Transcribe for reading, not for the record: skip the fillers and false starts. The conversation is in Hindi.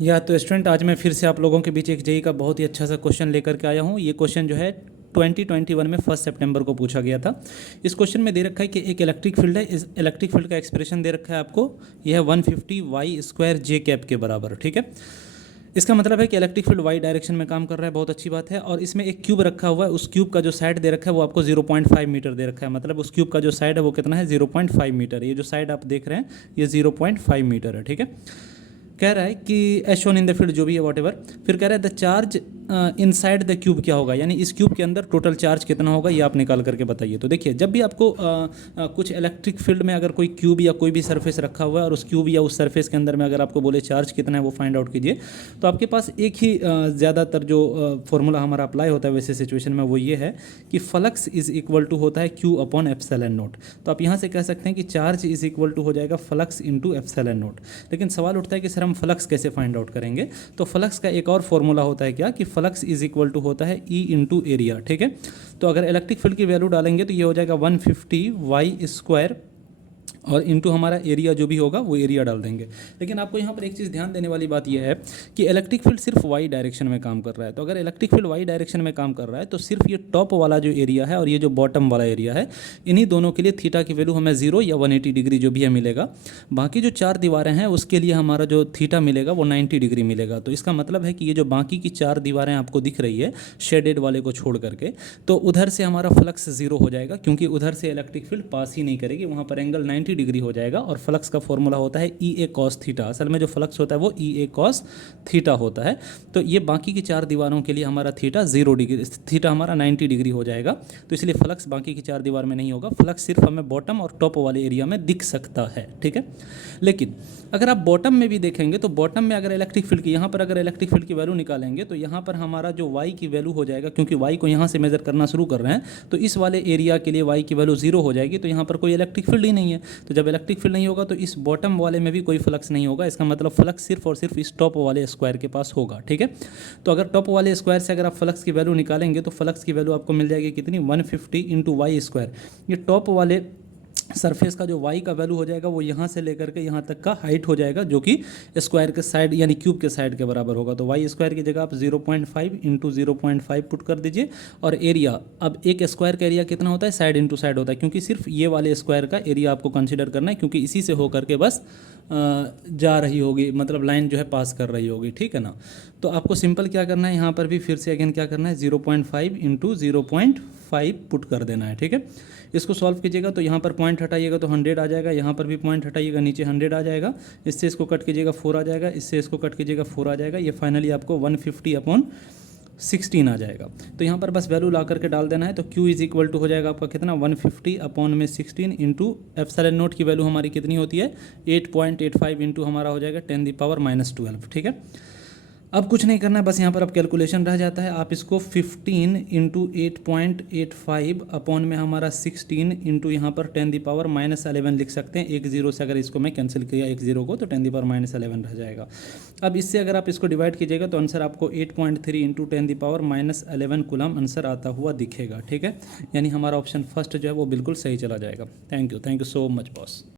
या तो स्टूडेंट, आज मैं फिर से आप लोगों के बीच एक जेई का बहुत ही अच्छा सा क्वेश्चन लेकर के आया हूँ। ये क्वेश्चन जो है 2021 में 1 सितंबर को पूछा गया था। इस क्वेश्चन में दे रखा है कि एक इलेक्ट्रिक फील्ड है, इस इलेक्ट्रिक फील्ड का एक्सप्रेशन दे रखा है आपको, यह है 150 वाई स्क्वायर जे कैप के बराबर। ठीक है, इसका मतलब है कि इलेक्ट्रिक फील्ड वाई डायरेक्शन में काम कर रहा है, बहुत अच्छी बात है। और इसमें एक क्यूब रखा हुआ है, उस क्यूब का जो साइड दे रखा है वो आपको 0.5 मीटर दे रखा है। मतलब उस क्यूब का जो साइड है वो कितना है, 0.5 मीटर। ये जो साइड आप देख रहे हैं ये 0.5 मीटर है। ठीक है, कह रहा है कि as shown in the field, जो भी है वॉट एवर। फिर कह रहा है the charge inside the cube क्या होगा, यानी इस क्यूब के अंदर टोटल चार्ज कितना होगा, ये आप निकाल करके बताइए। तो देखिए, जब भी आपको कुछ इलेक्ट्रिक फील्ड में अगर कोई क्यूब या कोई भी सरफेस रखा हुआ है और उस क्यूब या उस सरफेस के अंदर में अगर आपको बोले चार्ज कितना है वो फाइंड आउट कीजिए, तो आपके पास एक ही ज़्यादातर जो फॉर्मूला हमारा अप्लाई होता है वैसे सिचुएशन में, वो ये है कि फ्लक्स इज इक्वल टू होता है क्यू अपॉन एप्सिलॉन नोट। तो आप यहाँ से कह सकते हैं कि चार्ज इज इक्वल टू हो जाएगा फ्लक्स इंटू एप्सिलॉन नोट। लेकिन सवाल उठता है कि सर हम फ्लक्स कैसे फाइंड आउट करेंगे। तो फ्लक्स का एक और फॉर्मूला होता है क्या, कि फ्लक्स इज इक्वल टू होता है ई इंटू एरिया। ठीक है, तो अगर इलेक्ट्रिक फील्ड की वैल्यू डालेंगे तो ये हो जाएगा 150 वाई स्क्वायर और इनटू हमारा एरिया जो भी होगा वो एरिया डाल देंगे। लेकिन आपको यहाँ पर एक चीज़ ध्यान देने वाली बात यह है कि इलेक्ट्रिक फील्ड सिर्फ वाई डायरेक्शन में काम कर रहा है। तो अगर इलेक्ट्रिक फील्ड वाई डायरेक्शन में काम कर रहा है तो सिर्फ ये टॉप वाला जो एरिया है और ये जो बॉटम वाला एरिया है, इन्हीं दोनों के लिए थीटा की वैल्यू हमें 0 या 180 डिग्री जो भी है मिलेगा। बाकी जो 4 दीवारें हैं उसके लिए हमारा जो थीटा मिलेगा वो 90 डिग्री मिलेगा। तो इसका मतलब है कि ये जो बाकी की 4 दीवारें आपको दिख रही है शेडेड वाले को छोड़ करके, तो उधर से हमारा फ्लक्स 0 हो जाएगा, क्योंकि उधर से इलेक्ट्रिक फील्ड पास ही नहीं करेगी, वहाँ पर एंगल 90 डिग्री हो जाएगा। और फ्लक्स का फॉर्मूला होता है ई ए कॉस थीटा। असल में जो फ्लक्स होता है वो ई ए कॉस थीटा होता है। तो ये बाकी की 4 दीवारों के लिए हमारा थीटा 0 डिग्री, थीटा हमारा 90 डिग्री हो जाएगा। तो इसलिए फ्लक्स बाकी की 4 दीवार में नहीं होगा, फ्लक्स सिर्फ हमें बॉटम और टॉप वाले एरिया में दिख सकता है। ठीक है, लेकिन अगर आप बॉटम में भी देखेंगे तो बॉटम में अगर इलेक्ट्रिक फील्ड की, यहाँ पर अगर इलेक्ट्रिक फील्ड की वैल्यू निकालेंगे तो यहाँ पर हमारा जो वाई की वैल्यू हो जाएगा, क्योंकि वाई को यहाँ से मेजर करना शुरू कर रहे हैं, तो इस वाले एरिया के लिए वाई की वैल्यू 0 हो जाएगी। तो यहाँ पर कोई इलेक्ट्रिक फील्ड ही नहीं है। तो जब इलेक्ट्रिक फील्ड नहीं होगा तो इस बॉटम वाले में भी कोई फ्लक्स नहीं होगा। इसका मतलब फ्लक्स सिर्फ और सिर्फ इस टॉप वाले स्क्वायर के पास होगा। ठीक है, तो अगर टॉप वाले स्क्वायर से अगर आप फ्लक्स की वैल्यू निकालेंगे तो फ्लक्स की वैल्यू आपको मिल जाएगी कितनी, 150 इंटू वाई स्क्वायर। ये टॉप वाले सरफेस का जो वाई का वैल्यू हो जाएगा वो यहाँ से लेकर के यहाँ तक का हाइट हो जाएगा, जो कि स्क्वायर के साइड यानी क्यूब के साइड के बराबर होगा। तो वाई स्क्वायर की जगह आप 0.5 इंटू 0.5 पुट कर दीजिए। और एरिया, अब एक स्क्वायर का एरिया कितना होता है, साइड इंटू साइड होता है, क्योंकि सिर्फ ये वाले स्क्वायर का एरिया आपको कंसिडर करना है, क्योंकि इसी से होकर के बस जा रही होगी, मतलब लाइन जो है पास कर रही होगी। ठीक है ना, तो आपको सिंपल क्या करना है, यहाँ पर भी फिर से अगेन क्या करना है, 0.5 इंटू 0.5 पुट कर देना है। ठीक है, इसको सॉल्व कीजिएगा तो यहाँ पर पॉइंट हटाइएगा तो 100 आ जाएगा, यहाँ पर भी पॉइंट हटाइएगा नीचे 100 आ जाएगा, इससे इसको कट कीजिएगा 4 आ जाएगा, इससे इसको कट कीजिएगा 4 आ जाएगा। ये फाइनली आपको 150/16 आ जाएगा। तो यहाँ पर बस वैल्यू ला करके डाल देना है। तो Q इज इक्वल टू हो जाएगा आपका कितना, 150/16 इंटू एप्सिलॉन नोट की वैल्यू हमारी कितनी होती है, 8.85 इंटू हमारा हो जाएगा 10⁻⁻12। ठीक है, अब कुछ नहीं करना है, बस यहाँ पर अब कैलकुलेशन रह जाता है। आप इसको 15 इंटू 8.85 अपॉन में हमारा 16 इंटू यहाँ पर 10⁻11 लिख सकते हैं। एक जीरो से अगर इसको मैं कैंसिल किया एक जीरो को तो 10⁻11 रह जाएगा। अब इससे अगर आप इसको डिवाइड कीजिएगा तो आंसर आपको 8.3 इंटू 10⁻11 कूलम आंसर आता हुआ दिखेगा। ठीक है, यानी हमारा ऑप्शन फर्स्ट जो है वो बिल्कुल सही चला जाएगा। Thank you so much boss.